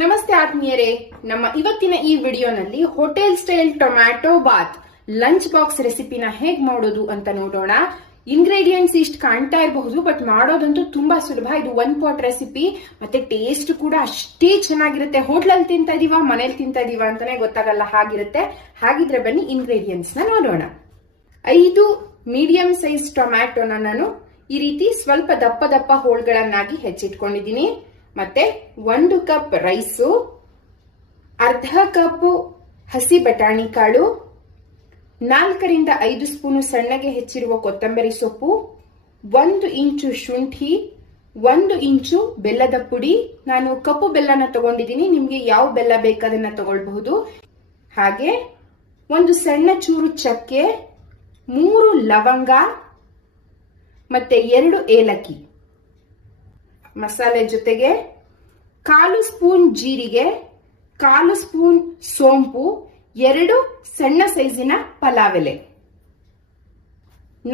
ನಮಸ್ತೆ ಆತ್ಮೀಯರೇ, ನಮ್ಮ ಇವತ್ತಿನ ಈ ವಿಡಿಯೋನಲ್ಲಿ hotel style tomato bath lunch box ರೆಸಿಪಿನ ಹೇಗ್ ಮಾಡೋದು ಅಂತ ನೋಡೋಣ. ಇಂಗ್ರೀಡಿಯೆಂಟ್ಸ್ ಇಷ್ಟು ಕಾಣ್ತಾ ಇರಬಹುದು, ಬಟ್ ಮಾಡೋದಂತೂ ತುಂಬಾ ಸುಲಭ. ಇದು ಒನ್ ಪಾಟ್ ರೆಸಿಪಿ, ಮತ್ತೆ ಟೇಸ್ಟ್ ಕೂಡ ಅಷ್ಟೇ ಚೆನ್ನಾಗಿರುತ್ತೆ. ಹೋಟ್ಲಲ್ಲಿ ತಿಂತಾ ಇದೀವಾ ಮನೇಲಿ ತಿಂತಾ ಇದೀವಾ ಅಂತಾನೆ ಗೊತ್ತಾಗಲ್ಲ, ಹಾಗಿರುತ್ತೆ. ಹಾಗಿದ್ರೆ ಬನ್ನಿ ಇಂಗ್ರೀಡಿಯೆಂಟ್ಸ್ ನ ನೋಡೋಣ. 5 ಮೀಡಿಯಂ ಸೈಜ್ ಟೊಮ್ಯಾಟೊನ ನಾನು ಈ ರೀತಿ ಸ್ವಲ್ಪ ದಪ್ಪ ದಪ್ಪ ಹೋಳ್ಗಳನ್ನಾಗಿ ಹೆಚ್ಚಿಟ್ಕೊಂಡಿದ್ದೀನಿ. ಮತ್ತೆ 1 ಕಪ್ ರೈಸು, ಅರ್ಧ ಕಪ್ ಹಸಿ ಬಟಾಣಿ ಕಾಳು, 4 ರಿಂದ 5 ಸ್ಪೂನು ಸಣ್ಣಗೆ ಹೆಚ್ಚಿರುವ ಕೊತ್ತಂಬರಿ ಸೊಪ್ಪು, 1 ಇಂಚು ಶುಂಠಿ, 1 ಇಂಚು ಬೆಲ್ಲದ ಪುಡಿ. ನಾನು ಕಪ್ಪು ಬೆಲ್ಲನ ತಗೊಂಡಿದ್ದೀನಿ, ನಿಮ್ಗೆ ಯಾವ ಬೆಲ್ಲ ಬೇಕಾದನ್ನ ತಗೊಳ್ಬಹುದು. ಹಾಗೆ 1 ಸಣ್ಣ ಚೂರು ಚಕ್ಕೆ, 3 ಲವಂಗ ಮತ್ತೆ 2 ಏಲಕ್ಕಿ. ಮಸಾಲೆ ಜೊತೆಗೆ 1/4 ಸ್ಪೂನ್ ಜೀರಿಗೆ, 1/4 ಸ್ಪೂನ್ ಸೋಂಪು, 2 ಸಣ್ಣ ಸೈಜಿನ ಪಲಾವ್ ಎಲೆ,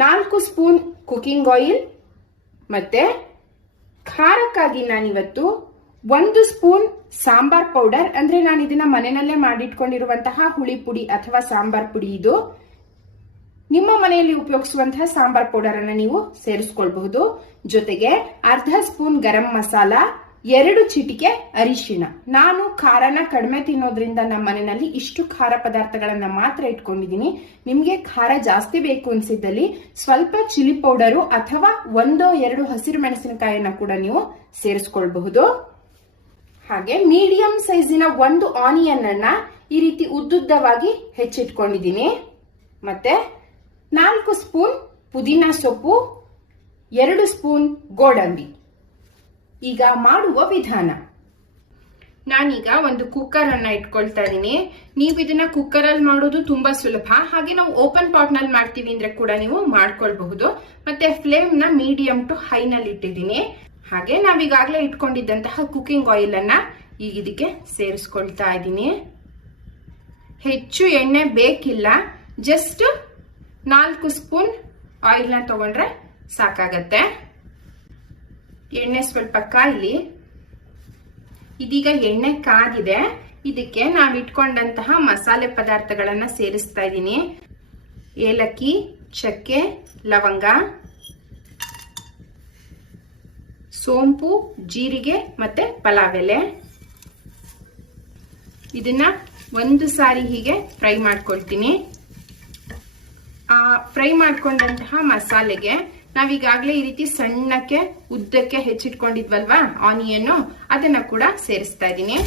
4 ಸ್ಪೂನ್ ಕುಕಿಂಗ್ ಆಯಿಲ್, ಮತ್ತೆ ಖಾರಕ್ಕಾಗಿ ನಾನಿವತ್ತು 1 ಸ್ಪೂನ್ ಸಾಂಬಾರ್ ಪೌಡರ್, ಅಂದ್ರೆ ನಾನು ಇದನ್ನ ಮನೆಯಲ್ಲೇ ಮಾಡಿಟ್ಕೊಂಡಿರುವಂತಹ ಹುಳಿ ಪುಡಿ ಅಥವಾ ಸಾಂಬಾರ್ ಪುಡಿ. ಇದು ನಿಮ್ಮ ಮನೆಯಲ್ಲಿ ಉಪಯೋಗಿಸುವಂತಹ ಸಾಂಬಾರ್ ಪೌಡರ್ ಅನ್ನ ನೀವು ಸೇರಿಸ್ಕೊಳ್ಬಹುದು. ಜೊತೆಗೆ ಅರ್ಧ ಸ್ಪೂನ್ ಗರಂ ಮಸಾಲ, 2 ಚಿಟಿಕೆ ಅರಿಶಿಣ. ನಾನು ಖಾರನ ಕಡಿಮೆ ತಿನ್ನೋದ್ರಿಂದ ನಮ್ಮ ಮನೆಯಲ್ಲಿ ಇಷ್ಟು ಖಾರ ಪದಾರ್ಥಗಳನ್ನ ಮಾತ್ರ ಇಟ್ಕೊಂಡಿದ್ದೀನಿ. ನಿಮ್ಗೆ ಖಾರ ಜಾಸ್ತಿ ಬೇಕು ಅನ್ಸಿದ್ದಲ್ಲಿ ಸ್ವಲ್ಪ ಚಿಲ್ಲಿ ಪೌಡರು ಅಥವಾ 1-2 ಹಸಿರು ಮೆಣಸಿನಕಾಯಿಯನ್ನ ಕೂಡ ನೀವು ಸೇರಿಸ್ಕೊಳ್ಬಹುದು. ಹಾಗೆ ಮೀಡಿಯಂ ಸೈಜಿನ 1 ಆನಿಯನ್ ಅನ್ನ ಈ ರೀತಿ ಉದ್ದುದ್ದವಾಗಿ ಹೆಚ್ಚಿಟ್ಕೊಂಡಿದ್ದೀನಿ. ಮತ್ತೆ 4 ಸ್ಪೂನ್ ಪುದೀನ ಸೊಪ್ಪು, 2 ಸ್ಪೂನ್ ಗೋಡಂಬಿ. ಈಗ ಮಾಡುವ ವಿಧಾನ. ನಾನೀಗ ಒಂದು ಕುಕ್ಕರ್ ಅನ್ನ ಇಟ್ಕೊಳ್ತಾ ಇದ್ದೀನಿ. ನೀವು ಇದನ್ನ ಕುಕ್ಕರ್ ಅಲ್ಲಿ ಮಾಡೋದು ತುಂಬಾ ಸುಲಭ. ಹಾಗೆ ನಾವು ಓಪನ್ ಪಾಟ್ ನಲ್ಲಿ ಮಾಡ್ತೀವಿ ಅಂದ್ರೆ ಕೂಡ ನೀವು ಮಾಡ್ಕೊಳ್ಬಹುದು. ಮತ್ತೆ ಫ್ಲೇಮ್ ನ ಮೀಡಿಯಂ ಟು ಹೈ ನಲ್ಲಿ ಇಟ್ಟಿದ್ದೀನಿ. ಹಾಗೆ ನಾವೀಗಾಗಲೇ ಇಟ್ಕೊಂಡಿದ್ದಂತಹ ಕುಕಿಂಗ್ ಆಯಿಲ್ ಅನ್ನ ಈಗ ಇದಕ್ಕೆ ಸೇರಿಸ್ಕೊಳ್ತಾ ಇದ್ದೀನಿ. ಹೆಚ್ಚು ಎಣ್ಣೆ ಬೇಕಿಲ್ಲ, ಜಸ್ಟ್ 4 ಸ್ಪೂನ್ ಆಯಿಲ್ ನ ತಗೊಂಡ್ರೆ ಸಾಕಾಗತ್ತೆ. ಎಣ್ಣೆ ಸ್ವಲ್ಪ ಕಾಯ್ಲಿ. ಇದೀಗ ಎಣ್ಣೆ ಕಾಗಿದೆ. ಇದಕ್ಕೆ ನಾವು ಇಟ್ಕೊಂಡಂತಹ ಮಸಾಲೆ ಪದಾರ್ಥಗಳನ್ನ ಸೇರಿಸ್ತಾ ಇದ್ದೀನಿ. ಏಲಕ್ಕಿ, ಚಕ್ಕೆ, ಲವಂಗ, ಸೋಂಪು, ಜೀರಿಗೆ ಮತ್ತೆ ಪಲಾವ್ ಎಲೆ. ಇದನ್ನ ಒಂದು ಸಾರಿ ಹೀಗೆ ಫ್ರೈ ಮಾಡ್ಕೊಳ್ತೀನಿ. ಫ್ರೈ ಮಾಡ್ಕೊಂಡಂತಹ ಮಸಾಲೆಗೆ ನಾವೀಗಾಗಲೇ ಈ ರೀತಿ ಸಣ್ಣಕ್ಕೆ ಉದ್ದಕ್ಕೆ ಹೆಚ್ಚಿಟ್ಕೊಂಡಿದ್ವಲ್ವಾ ಆನಿಯನ್, ಅದನ್ನ ಕೂಡ ಸೇರಿಸ್ತಾ ಇದ್ದೀನಿ.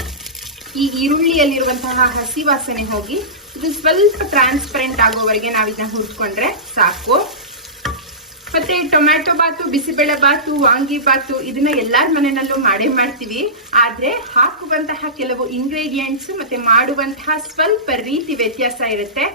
ಈ ಈರುಳ್ಳಿಯಲ್ಲಿರುವಂತಹ ಹಸಿ ವಾಸನೆ ಹೋಗಿ ಇದು ಸ್ವಲ್ಪ ಟ್ರಾನ್ಸ್ಪರೆಂಟ್ ಆಗೋವರೆಗೆ ನಾವಿದನ್ನ ಹುರ್ಕೊಂಡ್ರೆ ಸಾಕು. ಮತ್ತೆ ಟೊಮ್ಯಾಟೊ ಬಾತು, ಬಿಸಿಬೇಳೆ ಬಾತು, ವಾಂಗಿ ಬಾತು ಇದನ್ನ ಎಲ್ಲಾರ ಮನೆಯಲ್ಲೂ ಮಾಡೇ ಮಾಡ್ತೀವಿ. ಆದ್ರೆ ಹಾಕುವಂತಹ ಕೆಲವು ಇಂಗ್ರೀಡಿಯೆಂಟ್ಸ್ ಮತ್ತೆ ಮಾಡುವಂತಹ ಸ್ವಲ್ಪ ರೀತಿ ವ್ಯತ್ಯಾಸ ಇರುತ್ತೆ.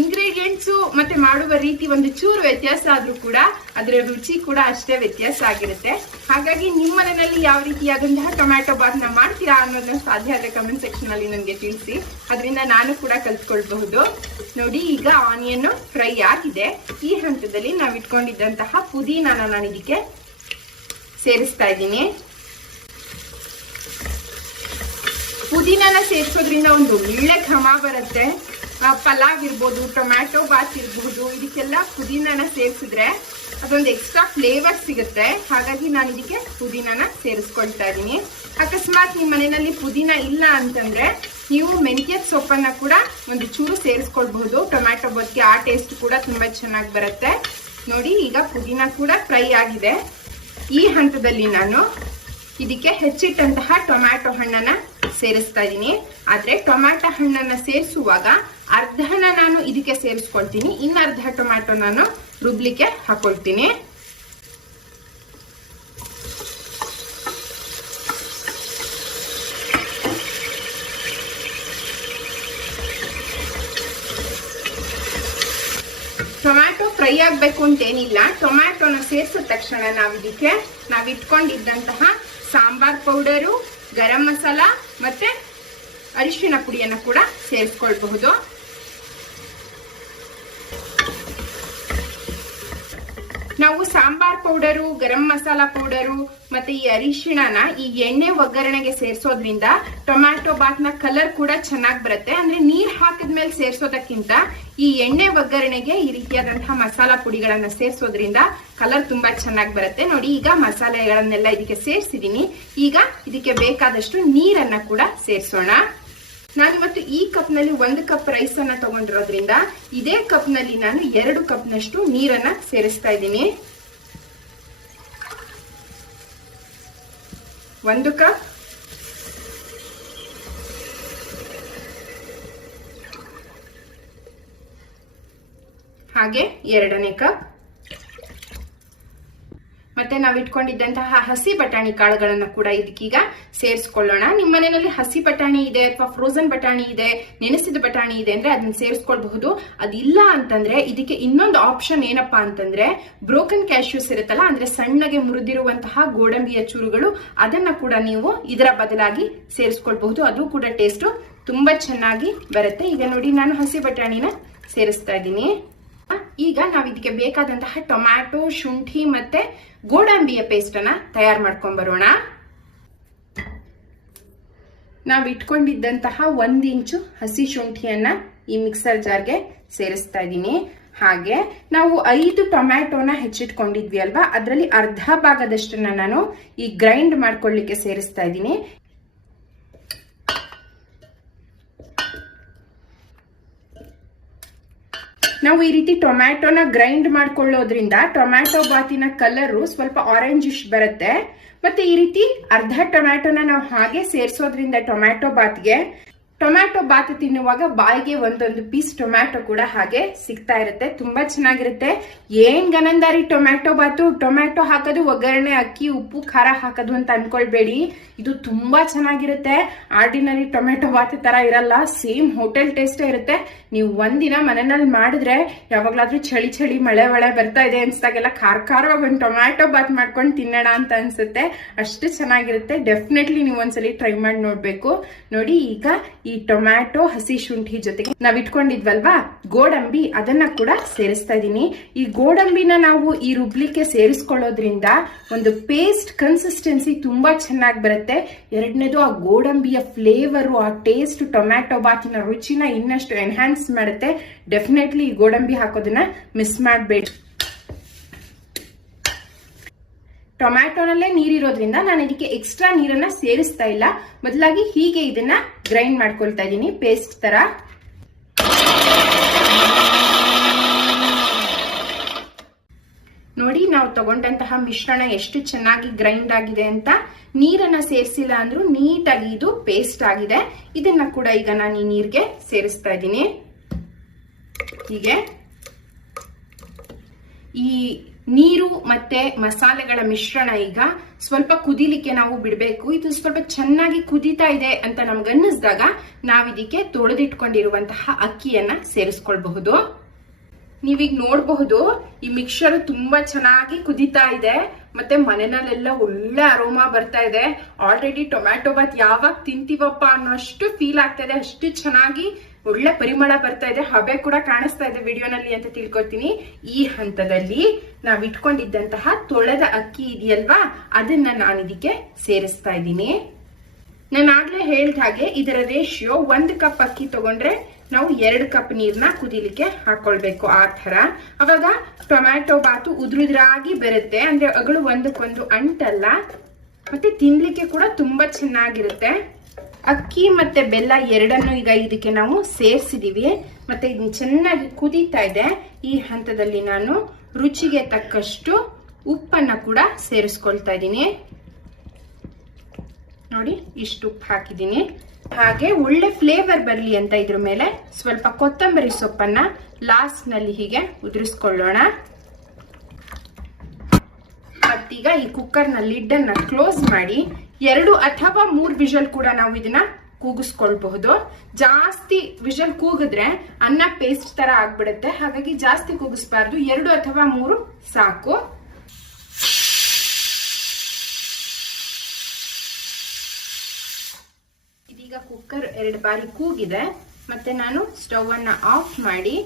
ಇಂಗ್ರೀಡಿಯೆಂಟ್ಸ್ ಮತ್ತೆ ಮಾಡುವ ರೀತಿ ಒಂದು ಚೂರು ವ್ಯತ್ಯಾಸ ಆದ್ರೂ ಕೂಡ ಅದರ ರುಚಿ ಕೂಡ ಅಷ್ಟೇ ವ್ಯತ್ಯಾಸ ಆಗಿರುತ್ತೆ. ಹಾಗಾಗಿ ನಿಮ್ಮ ಮನೆಯಲ್ಲಿ ಯಾವ ರೀತಿಯಾದಂತಹ ಟೊಮ್ಯಾಟೊ ಬಾತ್ ನ ಮಾಡ್ತೀರಾ ಅನ್ನೋದನ್ನ ಸಾಧ್ಯ ಆದ್ರೆ ಕಮೆಂಟ್ ಸೆಕ್ಷನ್ ಅಲ್ಲಿ ನನಗೆ ತಿಳಿಸಿ, ಅದರಿಂದ ನಾನು ಕೂಡ ಕಲ್ತ್ಕೊಳ್ಬಹುದು. ನೋಡಿ, ಈಗ ಆನಿಯನ್ ಫ್ರೈ ಆಗಿದೆ. ಈ ಹಂತದಲ್ಲಿ ನಾವು ಇಟ್ಕೊಂಡಿದ್ದಂತಹ ಪುದೀನಾನ ನಾನು ಇದಕ್ಕೆ ಸೇರಿಸ್ತಾ ಇದ್ದೀನಿ. ಪುದೀನಾನ ಸೇರಿಸೋದ್ರಿಂದ ಒಂದು ಒಳ್ಳೆ ಘಮ ಬರುತ್ತೆ. ಪಲಾವ್ ಇರ್ಬೋದು, ಟೊಮ್ಯಾಟೊ ಬಾತ್ ಇರ್ಬೋದು, ಇದಕ್ಕೆಲ್ಲ ಪುದೀನಾನ ಸೇರಿಸಿದ್ರೆ ಅದೊಂದು ಎಕ್ಸ್ಟ್ರಾ ಫ್ಲೇವರ್ ಸಿಗುತ್ತೆ. ಹಾಗಾಗಿ ನಾನು ಇದಕ್ಕೆ ಪುದೀನಾನ ಸೇರಿಸ್ಕೊಳ್ತಾ ಇದ್ದೀನಿ. ಅಕಸ್ಮಾತ್ ನಿಮ್ಮ ಮನೆಯಲ್ಲಿ ಪುದೀನ ಇಲ್ಲ ಅಂತಂದ್ರೆ ನೀವು ಮೆಂತ್ಯದ ಸೊಪ್ಪನ್ನ ಕೂಡ ಒಂದು ಚೂರು ಸೇರಿಸ್ಕೊಳ್ಬಹುದು. ಟೊಮ್ಯಾಟೊ ಬಾತ್ಗೆ ಆ ಟೇಸ್ಟ್ ಕೂಡ ತುಂಬಾ ಚೆನ್ನಾಗಿ ಬರುತ್ತೆ. ನೋಡಿ, ಈಗ ಪುದೀನ ಕೂಡ ಫ್ರೈ ಆಗಿದೆ. ಈ ಹಂತದಲ್ಲಿ ನಾನು ಇದಕ್ಕೆ ಹೆಚ್ಚಿಟ್ಟಂತಹ ಟೊಮ್ಯಾಟೊ ಹಣ್ಣನ್ನ ಸೇರಿಸ್ತಾ ಇದ್ದೀನಿ. ಆದ್ರೆ ಟೊಮ್ಯಾಟೊ ಹಣ್ಣನ್ನ ಸೇರಿಸುವಾಗ ಅರ್ಧನ ನಾನು ಇದಕ್ಕೆ ಸೇರಿಸ್ಕೊಳ್ತೀನಿ, ಇನ್ನರ್ಧ ಟೊಮ್ಯಾಟೊ ನಾನು ರುಬ್ಲಿಕ್ಕೆ ಹಾಕೊಳ್ತೀನಿ. ಟೊಮ್ಯಾಟೊ ಫ್ರೈ ಆಗ್ಬೇಕು ಅಂತೇನಿಲ್ಲ. ಟೊಮ್ಯಾಟೊನ ಸೇರಿಸಿದ ತಕ್ಷಣ ನಾವಿದಕ್ಕೆ ನಾವಿಟ್ಕೊಂಡಿದ್ದಂತಹ ಸಾಂಬಾರ್ ಪೌಡರು, ಗರಂ ಮಸಾಲ ಮತ್ತೆ ಅರಿಶಿಣ ಪುಡಿಯನ್ನು ಕೂಡ ಸೇರಿಸ್ಕೊಳ್ಬಹುದು. ನಾವು ಸಾಂಬಾರ್ ಪೌಡರು, ಗರಂ ಮಸಾಲಾ ಪೌಡರು ಮತ್ತೆ ಈ ಅರಿಶಿಣನ ಈ ಎಣ್ಣೆ ಒಗ್ಗರಣೆಗೆ ಸೇರಿಸೋದ್ರಿಂದ ಟೊಮ್ಯಾಟೊ ಬಾತ್ನ ಕಲರ್ ಕೂಡ ಚೆನ್ನಾಗಿ ಬರುತ್ತೆ. ಅಂದ್ರೆ ನೀರ್ ಹಾಕಿದ್ಮೇಲೆ ಸೇರಿಸೋದಕ್ಕಿಂತ ಈ ಎಣ್ಣೆ ಒಗ್ಗರಣೆಗೆ ಈ ರೀತಿಯಾದಂತಹ ಮಸಾಲಾ ಪುಡಿಗಳನ್ನ ಸೇರಿಸೋದ್ರಿಂದ ಕಲರ್ ತುಂಬಾ ಚೆನ್ನಾಗಿ ಬರುತ್ತೆ. ನೋಡಿ, ಈಗ ಮಸಾಲೆಗಳನ್ನೆಲ್ಲ ಇದಕ್ಕೆ ಸೇರಿಸಿದೀನಿ. ಈಗ ಇದಕ್ಕೆ ಬೇಕಾದಷ್ಟು ನೀರನ್ನ ಕೂಡ ಸೇರಿಸೋಣ. ನಾನಿವತ್ತು ಈ ಕಪ್ ನಲ್ಲಿ 1 ಕಪ್ ರೈಸ್ ಅನ್ನ ತಗೊಂಡಿರೋದ್ರಿಂದ ಇದೇ ಕಪ್ ನಲ್ಲಿ ನಾನು 2 ಕಪ್ ನಷ್ಟು ನೀರನ್ನ ಸೇರಿಸ್ತಾ ಇದ್ದೀನಿ. 1 ಕಪ್, ಹಾಗೆ 2ನೇ ಕಪ್, ಮತ್ತೆ ನಾವು ಇಟ್ಕೊಂಡಿದ್ದಂತಹ ಹಸಿ ಬಟಾಣಿ ಕಾಳುಗಳನ್ನ ಕೂಡ ಇದಕ್ಕೀಗ ಸೇರಿಸ್ಕೊಳ್ಳೋಣ. ನಿಮ್ಮ ಮನೆಯಲ್ಲಿ ಹಸಿ ಬಟಾಣಿ ಇದೆ ಅಥವಾ ಫ್ರೋಸನ್ ಬಟಾಣಿ ಇದೆ, ನೆನೆಸಿದ ಬಟಾಣಿ ಇದೆ ಅಂದ್ರೆ ಅದನ್ನ ಸೇರಿಸ್ಕೊಳ್ಬಹುದು. ಅದಿಲ್ಲ ಅಂತಂದ್ರೆ ಇದಕ್ಕೆ ಇನ್ನೊಂದು ಆಪ್ಷನ್ ಏನಪ್ಪಾ ಅಂತಂದ್ರೆ ಬ್ರೋಕನ್ ಕ್ಯಾಶ್ಯೂಸ್ ಇರುತ್ತಲ್ಲ, ಅಂದ್ರೆ ಸಣ್ಣಗೆ ಮುರಿದಿರುವಂತಹ ಗೋಡಂಬಿಯ ಚೂರುಗಳು, ಅದನ್ನ ಕೂಡ ನೀವು ಇದರ ಬದಲಾಗಿ ಸೇರಿಸ್ಕೊಳ್ಬಹುದು. ಅದು ಕೂಡ ಟೇಸ್ಟ್ ತುಂಬಾ ಚೆನ್ನಾಗಿ ಬರುತ್ತೆ. ಈಗ ನೋಡಿ, ನಾನು ಹಸಿ ಬಟಾಣಿನ ಸೇರಿಸ್ತಾ ಇದ್ದೀನಿ. ಈಗ ನಾವು ಇದಕ್ಕೆ ಬೇಕಾದಂತಹ ಟೊಮ್ಯಾಟೊ, ಶುಂಠಿ ಮತ್ತೆ ಗೋಡಂಬಿಯ ಪೇಸ್ಟ್ ಅನ್ನ ತಯಾರು ಮಾಡ್ಕೊಂಡ್ ಬರೋಣ. ನಾವು ಇಟ್ಕೊಂಡಿದ್ದಂತಹ 1 ಇಂಚು ಹಸಿ ಶುಂಠಿಯನ್ನ ಈ ಮಿಕ್ಸರ್ ಜಾರ್ಗೆ ಸೇರಿಸ್ತಾ ಇದ್ದೀನಿ. ಹಾಗೆ ನಾವು 5 ಟೊಮ್ಯಾಟೋನ ಹೆಚ್ಚಿಟ್ಕೊಂಡಿದ್ವಿ ಅಲ್ವಾ, ಅದರಲ್ಲಿ ಅರ್ಧ ಭಾಗದಷ್ಟನ್ನ ನಾನು ಈ ಗ್ರೈಂಡ್ ಮಾಡ್ಕೊಳ್ಳಿಕ್ಕೆ ಸೇರಿಸ್ತಾ ಇದ್ದೀನಿ. ನಾವು ಈ ರೀತಿ ಟೊಮ್ಯಾಟೋನ ಗ್ರೈಂಡ್ ಮಾಡ್ಕೊಳ್ಳೋದ್ರಿಂದ ಟೊಮ್ಯಾಟೊ ಬಾತಿನ ಕಲರು ಸ್ವಲ್ಪ ಆರೆಂಜಿಶ್ ಬರುತ್ತೆ. ಮತ್ತೆ ಈ ರೀತಿ ಅರ್ಧ ಟೊಮ್ಯಾಟೋನ ನಾವು ಹಾಗೆ ಸೇರಿಸೋದ್ರಿಂದ ಟೊಮ್ಯಾಟೊ ಬಾತ್ ತಿನ್ನುವಾಗ ಬಾಯಿಗೆ ಒಂದೊಂದು ಪೀಸ್ ಟೊಮ್ಯಾಟೊ ಕೂಡ ಹಾಗೆ ಸಿಗ್ತಾ ಇರುತ್ತೆ. ತುಂಬಾ ಚೆನ್ನಾಗಿರುತ್ತೆ. ಏನ್ ಗನಂದಾರಿ ಟೊಮ್ಯಾಟೊ ಬಾತು, ಟೊಮ್ಯಾಟೊ ಹಾಕೋದು, ಒಗ್ಗರಣೆ, ಅಕ್ಕಿ, ಉಪ್ಪು, ಖಾರ ಹಾಕೋದು ಅಂತ ಅನ್ಕೊಳ್ಬೇಡಿ. ಇದು ತುಂಬಾ ಚೆನ್ನಾಗಿರುತ್ತೆ. ಆರ್ಡಿನರಿ ಟೊಮ್ಯಾಟೊ ಬಾತ್ ತರ ಇರಲ್ಲ, ಸೇಮ್ ಹೋಟೆಲ್ ಟೇಸ್ಟೇ ಇರುತ್ತೆ. ನೀವು ಒಂದಿನ ಮನೆಯಲ್ಲಿ ಮಾಡಿದ್ರೆ ಯಾವಾಗ್ಲಾದ್ರೂ ಚಳಿ ಮಳೆ ಬರ್ತಾ ಇದೆ ಅನ್ಸ್ದಾಗೆಲ್ಲ ಖಾರವಾಗಿ ಒಂದು ಟೊಮ್ಯಾಟೊ ಬಾತ್ ಮಾಡ್ಕೊಂಡು ತಿನ್ನೋಣ ಅಂತ ಅನ್ಸುತ್ತೆ. ಅಷ್ಟು ಚೆನ್ನಾಗಿರುತ್ತೆ. ಡೆಫಿನೆಟ್ಲಿ ನೀವು ಒಂದ್ಸಲಿ ಟ್ರೈ ಮಾಡಿ ನೋಡ್ಬೇಕು. ನೋಡಿ, ಈಗ ಈ ಟೊಮ್ಯಾಟೊ, ಹಸಿ ಶುಂಠಿ ಜೊತೆಗೆ ನಾವ್ ಇಟ್ಕೊಂಡಿದ್ವಲ್ವಾ ಗೋಡಂಬಿ, ಅದನ್ನ ಕೂಡ ಸೇರಿಸ್ತಾ ಇದೀನಿ. ಈ ಗೋಡಂಬಿನ ನಾವು ಈ ರುಬ್ಲಿಕ್ಕೆ ಸೇರಿಸ್ಕೊಳ್ಳೋದ್ರಿಂದ ಒಂದು ಪೇಸ್ಟ್ ಕನ್ಸಿಸ್ಟೆನ್ಸಿ ತುಂಬಾ ಚೆನ್ನಾಗಿ ಬರುತ್ತೆ. ಎರಡನೇದು, ಆ ಗೋಡಂಬಿಯ ಫ್ಲೇವರು, ಆ ಟೇಸ್ಟ್ ಟೊಮ್ಯಾಟೊ ಬಾತಿನ ರುಚಿನ ಇನ್ನಷ್ಟು ಎನ್ಹಾನ್ಸ್ ಮಾಡುತ್ತೆ. ಡೆಫಿನೆಟ್ಲಿ ಈ ಗೋಡಂಬಿ ಹಾಕೋದನ್ನ ಮಿಸ್ ಮಾಡಬೇಡಿ. ಟೊಮ್ಯಾಟೊನಲ್ಲೇ ನೀರಿರೋದ್ರಿಂದ ನಾನು ಇದಕ್ಕೆ ಎಕ್ಸ್ಟ್ರಾ ನೀರನ್ನ ಸೇರಿಸ್ತಾ ಇಲ್ಲ. ಬದಲಾಗಿ ಹೀಗೆ ಇದನ್ನ ಗ್ರೈಂಡ್ ಮಾಡ್ಕೊಳ್ತಾ ಇದ್ದೀನಿ ಪೇಸ್ಟ್ ತರ. ನೋಡಿ, ನಾವು ತಗೊಂಡಂತಹ ಮಿಶ್ರಣ ಎಷ್ಟು ಚೆನ್ನಾಗಿ ಗ್ರೈಂಡ್ ಆಗಿದೆ ಅಂತ. ನೀರನ್ನ ಸೇರಿಸಿಲ್ಲ ಅಂದ್ರೂ ನೀಟಾಗಿ ಇದು ಪೇಸ್ಟ್ ಆಗಿದೆ. ಇದನ್ನ ಕೂಡ ಈಗ ನಾನು ಈ ನೀರಿಗೆ ಸೇರಿಸ್ತಾ ಇದ್ದೀನಿ. ಹೀಗೆ ಈ ನೀರು ಮತ್ತೆ ಮಸಾಲೆಗಳ ಮಿಶ್ರಣ ಈಗ ಸ್ವಲ್ಪ ಕುದಿಲಿಕ್ಕೆ ನಾವು ಬಿಡಬೇಕು. ಇದು ಸ್ವಲ್ಪ ಚೆನ್ನಾಗಿ ಕುದೀತಾ ಇದೆ ಅಂತ ನಮ್ಗೆ ಅನ್ನಿಸ್ದಾಗ ನಾವಿದಕ್ಕೆ ತೊಳೆದಿಟ್ಕೊಂಡಿರುವಂತಹ ಅಕ್ಕಿಯನ್ನ ಸೇರಿಸ್ಕೊಳ್ಬಹುದು. ನೀವೀಗ ನೋಡಬಹುದು, ಈ ಮಿಕ್ಸರ್ ತುಂಬಾ ಚೆನ್ನಾಗಿ ಕುದೀತಾ ಇದೆ. ಮತ್ತೆ ಮನೆಯಲ್ಲೆಲ್ಲ ಒಳ್ಳೆ ಅರೋಮಾ ಬರ್ತಾ ಇದೆ. ಆಲ್ರೆಡಿ ಟೊಮ್ಯಾಟೊ ಬಾತ್ ಯಾವಾಗ ತಿಂತೀವಪ್ಪ ಅನ್ನೋಷ್ಟು ಫೀಲ್ ಆಗ್ತಾ ಇದೆ. ಅಷ್ಟು ಚೆನ್ನಾಗಿ ಒಳ್ಳೆ ಪರಿಮಳ ಬರ್ತಾ ಇದೆ. ಹಬೆ ಕೂಡ ಕಾಣಿಸ್ತಾ ಇದೆ ವಿಡಿಯೋನಲ್ಲಿ ಅಂತ ತಿಳ್ಕೊತೀನಿ. ಈ ಹಂತದಲ್ಲಿ ನಾವ್ ಇಟ್ಕೊಂಡಿದ್ದಂತಹ ತೊಳೆದ ಅಕ್ಕಿ ಇದೆಯಲ್ವಾ, ಅದನ್ನ ನಾನು ಇದಕ್ಕೆ ಸೇರಿಸ್ತಾ ಇದ್ದೀನಿ. ನಾನು ಆಗ್ಲೇ ಹೇಳಿದ ಹಾಗೆ ಇದರ ರೇಷಿಯೋ 1 ಕಪ್ ಅಕ್ಕಿ ತಗೊಂಡ್ರೆ ನಾವು 2 ಕಪ್ ನೀರ್ನ ಕುದಿಲಿಕ್ಕೆ ಹಾಕೊಳ್ಬೇಕು. ಆ ತರ ಅವಾಗ ಟೊಮ್ಯಾಟೊ ಬಾತು ಉದ್ರುದ್ರಾಗಿ ಬರುತ್ತೆ. ಅಂದ್ರೆ ಅಗಳು ಒಂದಕ್ಕೊಂದು ಅಂಟಲ್ಲ, ಮತ್ತೆ ತಿನ್ಲಿಕ್ಕೆ ಕೂಡ ತುಂಬಾ ಚೆನ್ನಾಗಿರುತ್ತೆ. ಅಕ್ಕಿ ಮತ್ತೆ ಬೆಲ್ಲ ಎರಡನ್ನು ಈಗ ಇದಕ್ಕೆ ನಾವು ಸೇರಿಸಿದೀವಿ. ಮತ್ತೆ ಇದನ್ನ ಚೆನ್ನಾಗಿ ಕುದೀತಾ ಇದೆ. ಈ ಹಂತದಲ್ಲಿ ನಾನು ರುಚಿಗೆ ತಕ್ಕಷ್ಟು ಉಪ್ಪನ್ನ ಕೂಡ ಸೇರಿಸ್ಕೊಳ್ತಾ ಇದ್ದೀನಿ. ನೋಡಿ, ಇಷ್ಟು ಉಪ್ಪು ಹಾಕಿದ್ದೀನಿ. ಹಾಗೆ ಒಳ್ಳೆ ಫ್ಲೇವರ್ ಬರಲಿ ಅಂತ ಇದ್ರ ಮೇಲೆ ಸ್ವಲ್ಪ ಕೊತ್ತಂಬರಿ ಸೊಪ್ಪನ್ನ ಲಾಸ್ಟ್ ನಲ್ಲಿ ಹೀಗೆ ಉದುರಿಸ್ಕೊಳ್ಳೋಣ. ಮತ್ತೀಗ ಈ ಕುಕ್ಕರ್ ನ ಲಿಡ್ ಅನ್ನ ಕ್ಲೋಸ್ ಮಾಡಿ 2 ಅಥವಾ 3 ವಿಷಲ್ ಕೂಡ ನಾವು ಇದನ್ನ ಕೂಗಿಸ್ಕೊಳ್ಬಹುದು. ಜಾಸ್ತಿ ವಿಷಲ್ ಕೂಗಿದ್ರೆ ಅನ್ನ ಪೇಸ್ಟ್ ತರ ಆಗ್ಬಿಡುತ್ತೆ. ಹಾಗಾಗಿ ಜಾಸ್ತಿ ಕೂಗಿಸ್ಬಾರ್ದು, 2 ಅಥವಾ 3 ಸಾಕು. ಇದೀಗ ಕುಕ್ಕರ್ 2 ಬಾರಿ ಕೂಗಿದೆ. ಮತ್ತೆ ನಾನು ಸ್ಟವ್ ಅನ್ನ ಆಫ್ ಮಾಡಿ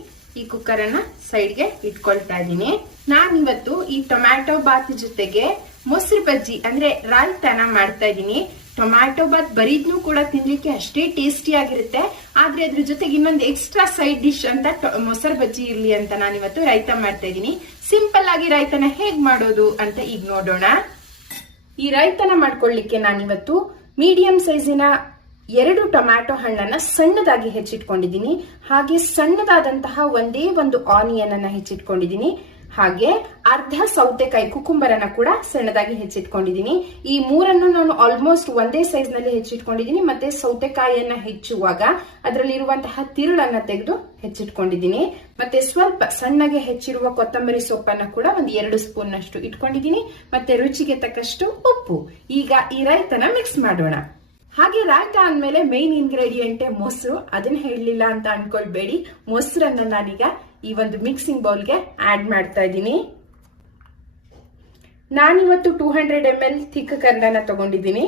ಈ ಕುಕ್ಕರನ್ನ ಸೈಡ್ಗೆ ಇಟ್ಕೊಳ್ತಾ ಇದ್ದೀನಿ. ನಾನಿವತ್ತು ಈ ಟೊಮ್ಯಾಟೊ ಬಾತ್ ಜೊತೆಗೆ ಮೊಸರು ಬಜ್ಜಿ ಅಂದ್ರೆ ರಾಯ್ತಾನ ಮಾಡ್ತಾ ಇದ್ದೀನಿ. ಟೊಮ್ಯಾಟೊ ಬಾತ್ ಬರೀದ್ನು ಕೂಡ ತಿನ್ಲಿಕ್ಕೆ ಅಷ್ಟೇ ಟೇಸ್ಟಿ ಆಗಿರುತ್ತೆ, ಆದ್ರೆ ಅದ್ರ ಜೊತೆಗೆ ಇನ್ನೊಂದು ಎಕ್ಸ್ಟ್ರಾ ಸೈಡ್ ಡಿಶ್ ಅಂತ ಮೊಸರು ಬಜ್ಜಿ ಇರ್ಲಿ ಅಂತ ನಾನಿವತ್ತು ರಾಯ್ತ ಮಾಡ್ತಾ ಇದ್ದೀನಿ. ಸಿಂಪಲ್ ಆಗಿ ರಾಯ್ತನ ಹೇಗ್ ಮಾಡೋದು ಅಂತ ಈಗ ನೋಡೋಣ. ಈ ರಾಯ್ತನ ಮಾಡ್ಕೊಳ್ಳಿಕ್ಕೆ ನಾನಿವತ್ತು ಮೀಡಿಯಂ ಸೈಜಿನ 2 ಟೊಮ್ಯಾಟೊ ಹಣ್ಣನ್ನ ಸಣ್ಣದಾಗಿ ಹೆಚ್ಚಿಟ್ಕೊಂಡಿದ್ದೀನಿ. ಹಾಗೆ ಸಣ್ಣದಾದಂತಹ ಒಂದೇ ಒಂದು ಆನಿಯನ್ ಅನ್ನ ಹೆಚ್ಚಿಟ್ಕೊಂಡಿದ್ದೀನಿ. ಹಾಗೆ ಅರ್ಧ ಸೌತೆಕಾಯಿ ಕುಕುಂಬರನ್ನ ಕೂಡ ಸಣ್ಣದಾಗಿ ಹೆಚ್ಚಿಟ್ಕೊಂಡಿದ್ದೀನಿ. ಈ ಮೂರನ್ನು ನಾನು ಆಲ್ಮೋಸ್ಟ್ ಒಂದೇ ಸೈಜ್ ನಲ್ಲಿ ಹೆಚ್ಚಿಟ್ಕೊಂಡಿದ್ದೀನಿ. ಮತ್ತೆ ಸೌತೆಕಾಯಿಯನ್ನ ಹೆಚ್ಚುವಾಗ ಅದರಲ್ಲಿರುವಂತಹ ತಿರುಳನ್ನ ತೆಗೆದು ಹೆಚ್ಚಿಟ್ಕೊಂಡಿದ್ದೀನಿ. ಮತ್ತೆ ಸ್ವಲ್ಪ ಸಣ್ಣಗೆ ಹೆಚ್ಚಿರುವ ಕೊತ್ತಂಬರಿ ಸೊಪ್ಪನ್ನ ಕೂಡ ಒಂದು 2 ಸ್ಪೂನ್ ನಷ್ಟು ಇಟ್ಕೊಂಡಿದ್ದೀನಿ. ಮತ್ತೆ ರುಚಿಗೆ ತಕ್ಕಷ್ಟು ಉಪ್ಪು. ಈಗ ಈ ರಾಯ್ತನ ಮಿಕ್ಸ್ ಮಾಡೋಣ. ಹಾಗೆ ರಾಯ್ತ ಅಂದ್ಮೇಲೆ ಮೇನ್ ಇಂಗ್ರೀಡಿಯೆಂಟೇ ಮೊಸರು. ಅದನ್ನ ಹೇಳಲಿಲ್ಲ ಅಂತ ಅನ್ಕೊಳ್ಬೇಡಿ. ಮೊಸರನ್ನ ನಾನೀಗ ಈ ಒಂದು ಮಿಕ್ಸಿಂಗ್ ಬೌಲ್ಗೆ ಆಡ್ ಮಾಡ್ತಾ ಇದ್ದೀನಿ. ನಾನಿವತ್ತು 200 ml ಥಿಕ್ ಕರ್ಡನ್ನ ತಗೊಂಡಿದ್ದೀನಿ.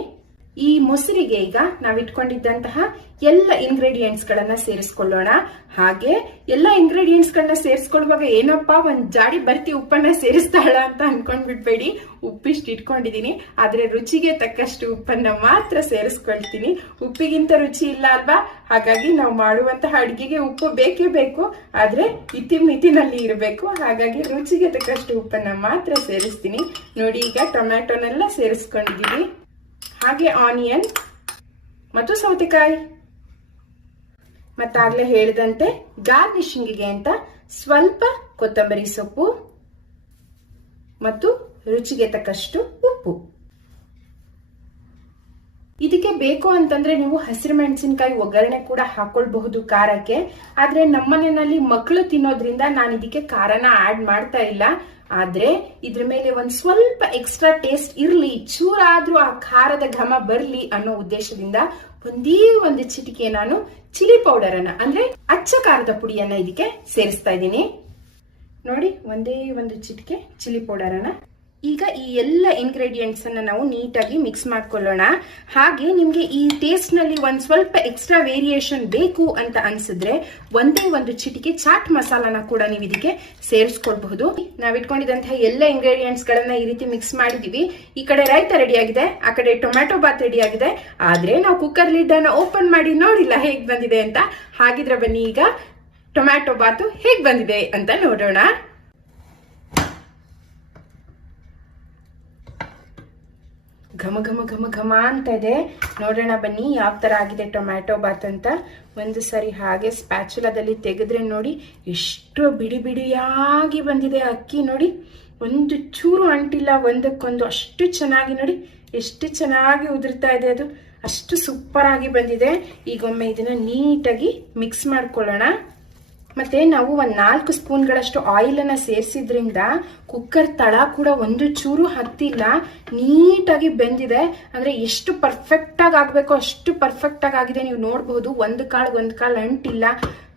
ಈ ಮೊಸರಿಗೆ ಈಗ ನಾವು ಇಟ್ಕೊಂಡಿದ್ದಂತಹ ಎಲ್ಲ ಇಂಗ್ರೀಡಿಯೆಂಟ್ಸ್ ಗಳನ್ನ ಸೇರಿಸ್ಕೊಳ್ಳೋಣ. ಹಾಗೆ ಎಲ್ಲ ಇಂಗ್ರೀಡಿಯೆಂಟ್ಸ್ ಗಳನ್ನ ಸೇರಿಸ್ಕೊಳ್ಳುವಾಗ ಏನಪ್ಪಾ ಒಂದ್ ಜಾಡಿ ಬರ್ತಿ ಉಪ್ಪನ್ನ ಸೇರಿಸ್ತಾಳ ಅಂತ ಅನ್ಕೊಂಡ್ಬಿಡ್ಬೇಡಿ. ಉಪ್ಪಿಷ್ಟು ಇಟ್ಕೊಂಡಿದೀನಿ, ಆದ್ರೆ ರುಚಿಗೆ ತಕ್ಕಷ್ಟು ಉಪ್ಪನ್ನ ಮಾತ್ರ ಸೇರಿಸ್ಕೊಳ್ತೀನಿ. ಉಪ್ಪಿಗಿಂತ ರುಚಿ ಇಲ್ಲ ಅಲ್ವಾ? ಹಾಗಾಗಿ ನಾವು ಮಾಡುವಂತಹ ಅಡಿಗೆಗೆ ಉಪ್ಪು ಬೇಕೇ ಬೇಕು, ಆದ್ರೆ ಮಿತಿನಲ್ಲಿ ಇರಬೇಕು. ಹಾಗಾಗಿ ರುಚಿಗೆ ತಕ್ಕಷ್ಟು ಉಪ್ಪನ್ನ ಮಾತ್ರ ಸೇರಿಸ್ತೀನಿ. ನೋಡಿ, ಈಗ ಟೊಮ್ಯಾಟೊನೆಲ್ಲ ಸೇರಿಸ್ಕೊಂಡಿದೀವಿ. ಹಾಗೆ ಆನಿಯನ್ ಮತ್ತು ಸೌತೆಕಾಯಿ, ಮತ್ತಾಗ್ಲೇ ಹೇಳಿದಂತೆ ಗಾರ್ನಿಶಿಂಗಿಗೆ ಅಂತ ಸ್ವಲ್ಪ ಕೊತ್ತಂಬರಿ ಸೊಪ್ಪು ಮತ್ತು ರುಚಿಗೆ ತಕ್ಕಷ್ಟು ಉಪ್ಪು. ಇದಕ್ಕೆ ಬೇಕು ಅಂತಂದ್ರೆ ನೀವು ಹಸಿರು ಮೆಣಸಿನಕಾಯಿ ಒಗ್ಗರಣೆ ಕೂಡ ಹಾಕೊಳ್ಬಹುದು ಖಾರಕ್ಕೆ. ಆದ್ರೆ ನಮ್ಮನೆಯಲ್ಲಿ ಮಕ್ಕಳು ತಿನ್ನೋದ್ರಿಂದ ನಾನು ಇದಕ್ಕೆ ಖಾರನ ಆಡ್ ಮಾಡ್ತಾ ಇಲ್ಲ. ಆದ್ರೆ ಇದ್ರ ಮೇಲೆ ಒಂದ್ ಸ್ವಲ್ಪ ಎಕ್ಸ್ಟ್ರಾ ಟೇಸ್ಟ್ ಇರ್ಲಿ, ಚೂರಾದ್ರೂ ಆ ಖಾರದ ಘಮ ಬರ್ಲಿ ಅನ್ನೋ ಉದ್ದೇಶದಿಂದ ಒಂದೇ ಒಂದು ಚಿಟಿಕೆ ನಾನು ಚಿಲ್ಲಿ ಪೌಡರ್ ಅನ್ನ ಅಂದ್ರೆ ಅಚ್ಚ ಖಾರದ ಪುಡಿಯನ್ನ ಇದಕ್ಕೆ ಸೇರಿಸ್ತಾ ಇದ್ದೀನಿ. ನೋಡಿ, ಒಂದೇ ಒಂದು ಚಿಟಿಕೆ ಚಿಲ್ಲಿ ಪೌಡರ್ ಅನ್ನ. ಈಗ ಈ ಎಲ್ಲ ಇಂಗ್ರೀಡಿಯೆಂಟ್ಸ್ ಅನ್ನ ನಾವು ನೀಟಾಗಿ ಮಿಕ್ಸ್ ಮಾಡ್ಕೊಳ್ಳೋಣ. ಹಾಗೆ ನಿಮ್ಗೆ ಈ ಟೇಸ್ಟ್ ನಲ್ಲಿ ಒಂದ್ ಸ್ವಲ್ಪ ಎಕ್ಸ್ಟ್ರಾ ವೇರಿಯೇಷನ್ ಬೇಕು ಅಂತ ಅನ್ಸಿದ್ರೆ ಒಂದೇ ಒಂದು ಚಿಟಿಕೆ ಚಾಟ್ ಮಸಾಲಾನ ಕೂಡ ನೀವು ಇದಕ್ಕೆ ಸೇರಿಸ್ಕೊಳ್ಬಹುದು. ನಾವ್ ಇಟ್ಕೊಂಡಿದಂತಹ ಎಲ್ಲ ಇಂಗ್ರೀಡಿಯೆಂಟ್ಸ್ ಗಳನ್ನ ಈ ರೀತಿ ಮಿಕ್ಸ್ ಮಾಡಿದೀವಿ. ಈ ಕಡೆ ರಾಯ್ತ ರೆಡಿ ಆಗಿದೆ, ಆ ಕಡೆ ಟೊಮ್ಯಾಟೊ ಬಾತ್ ರೆಡಿ ಆಗಿದೆ. ಆದ್ರೆ ನಾವು ಕುಕ್ಕರ್ ಲಿಡ್ ಅನ್ನ ಓಪನ್ ಮಾಡಿ ನೋಡಿಲ್ಲ ಹೇಗ್ ಬಂದಿದೆ ಅಂತ. ಹಾಗಿದ್ರೆ ಬನ್ನಿ ಈಗ ಟೊಮ್ಯಾಟೊ ಬಾತು ಹೇಗ್ ಬಂದಿದೆ ಅಂತ ನೋಡೋಣ. ಘಮ ಘಮ ಘಮ ಘಮ ಅಂತ ಇದೆ. ನೋಡೋಣ ಬನ್ನಿ ಯಾವ ತರ ಆಗಿದೆ ಟೊಮ್ಯಾಟೊ ಬಾತ್ ಅಂತ. ಒಂದು ಸರಿ ಹಾಗೆ ಸ್ಪ್ಯಾಚುಲಾದಲ್ಲಿ ತೆಗೆದ್ರೆ ನೋಡಿ ಎಷ್ಟು ಬಿಡಿ ಬಿಡಿಯಾಗಿ ಬಂದಿದೆ ಅಕ್ಕಿ. ನೋಡಿ, ಒಂದು ಚೂರು ಅಂಟಿಲ್ಲ ಒಂದಕ್ಕೊಂದು. ಅಷ್ಟು ಚೆನ್ನಾಗಿ ನೋಡಿ ಎಷ್ಟು ಚೆನ್ನಾಗಿ ಉದುರ್ತಾ ಇದೆ, ಅದು ಅಷ್ಟು ಸೂಪರ್ ಆಗಿ ಬಂದಿದೆ. ಈಗೊಮ್ಮೆ ಇದನ್ನ ನೀಟಾಗಿ ಮಿಕ್ಸ್ ಮಾಡ್ಕೊಳ್ಳೋಣ. ಮತ್ತೆ ನಾವು ಒಂದ್ 4 ಸ್ಪೂನ್ಗಳಷ್ಟು ಆಯಿಲ್ ಅನ್ನ ಸೇರಿಸಿದ್ರಿಂದ ಕುಕ್ಕರ್ ತಳ ಕೂಡ ಒಂದು ಚೂರು ಹತ್ತಿಲ್ಲ, ನೀಟಾಗಿ ಬೆಂದಿದೆ. ಅಂದ್ರೆ ಎಷ್ಟು ಪರ್ಫೆಕ್ಟ್ ಆಗಿ ಆಗ್ಬೇಕೋ ಅಷ್ಟು ಪರ್ಫೆಕ್ಟ್ ಆಗಿ ಆಗಿದೆ. ನೀವು ನೋಡಬಹುದು, ಒಂದ್ ಕಾಳು ಅಂಟಿಲ್ಲ,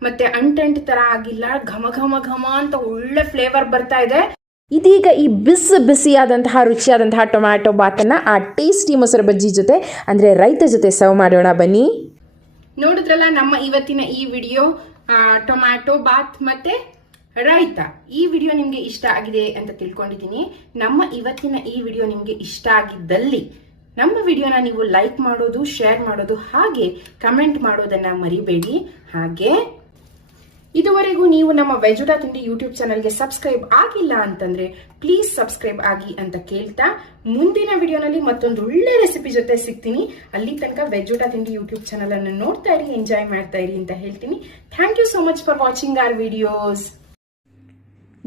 ಮತ್ತೆ ಅಂಟು ತರ ಆಗಿಲ್ಲ. ಘಮ ಘಮ ಘಮ ಅಂತ ಒಳ್ಳೆ ಫ್ಲೇವರ್ ಬರ್ತಾ ಇದೆ. ಇದೀಗ ಈ ಬಿಸಿಯಾದಂತಹ ರುಚಿಯಾದಂತಹ ಟೊಮ್ಯಾಟೊ ಬಾತನ್ನ ಆ ಟೇಸ್ಟಿ ಮೊಸರು ಬಜ್ಜಿ ಜೊತೆ ಅಂದ್ರೆ ರೈತ ಜೊತೆ ಸರ್ವ್ ಮಾಡೋಣ ಬನ್ನಿ. ನೋಡಿದ್ರಲ್ಲ ನಮ್ಮ ಇವತ್ತಿನ ಈ ವಿಡಿಯೋ ಟೊಮ್ಯಾಟೊ ಬಾತ್ ಮತ್ತೆ ರಾಯ್ತ. ಈ ವಿಡಿಯೋ ನಿಮ್ಗೆ ಇಷ್ಟ ಆಗಿದೆ ಅಂತ ತಿಳ್ಕೊಂಡಿದ್ದೀನಿ. ನಮ್ಮ ಇವತ್ತಿನ ಈ ವಿಡಿಯೋ ನಿಮ್ಗೆ ಇಷ್ಟ ಆಗಿದ್ದಲ್ಲಿ ನಮ್ಮ ವಿಡಿಯೋನ ನೀವು ಲೈಕ್ ಮಾಡೋದು, ಶೇರ್ ಮಾಡೋದು, ಹಾಗೆ ಕಮೆಂಟ್ ಮಾಡೋದನ್ನ ಮರಿಬೇಡಿ. ಹಾಗೆ ಇದುವರೆಗೂ ನೀವು ನಮ್ಮ ವೆಜುಟಾ ತಿಂಡಿ ಯೂಟ್ಯೂಬ್ ಚಾನಲ್ಗೆ ಸಬ್ಸ್ಕ್ರೈಬ್ ಆಗಿಲ್ಲ ಅಂತಂದ್ರೆ ಪ್ಲೀಸ್ ಸಬ್ಸ್ಕ್ರೈಬ್ ಆಗಿ ಅಂತ ಕೇಳ್ತಾ, ಮುಂದಿನ ವಿಡಿಯೋನಲ್ಲಿ ಮತ್ತೊಂದು ಒಳ್ಳೆ ರೆಸಿಪಿ ಜೊತೆ ಸಿಗ್ತೀನಿ. ಅಲ್ಲಿ ತನಕ ವೆಜುಟಾ ತಿಂಡಿ ಯೂಟ್ಯೂಬ್ ಚಾನಲ್ ಅನ್ನು ನೋಡ್ತಾ ಇರಿ, ಎಂಜಾಯ್ ಮಾಡ್ತಾ ಇರಿ ಅಂತ ಹೇಳ್ತೀನಿ. Thank you so much for watching our videos.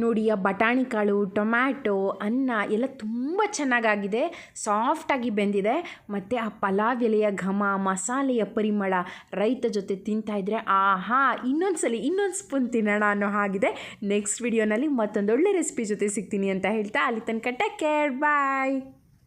ನೋಡಿ, ಆ ಬಟಾಣಿ ಕಾಳು, ಟೊಮ್ಯಾಟೊ, ಅನ್ನ ಎಲ್ಲ ತುಂಬ ಚೆನ್ನಾಗಾಗಿದೆ, ಸಾಫ್ಟಾಗಿ ಬೆಂದಿದೆ. ಮತ್ತು ಆ ಪಲಾವ್ ಎಲೆಯ ಘಮ, ಮಸಾಲೆಯ ಪರಿಮಳ ರೈತ ಜೊತೆ ತಿಂತಾಯಿದ್ರೆ ಆಹಾ, ಇನ್ನೊಂದು ಸ್ಪೂನ್ ತಿನ್ನೋಣ ಅನ್ನೋ ಹಾಗಿದೆ. ನೆಕ್ಸ್ಟ್ ವಿಡಿಯೋನಲ್ಲಿ ಮತ್ತೊಂದು ಒಳ್ಳೆ ರೆಸಿಪಿ ಜೊತೆ ಸಿಗ್ತೀನಿ ಅಂತ ಹೇಳ್ತಾ, ಅಲ್ಲಿ ತನಕ ಟೇಕ್ ಕೇರ್, ಬಾಯ್.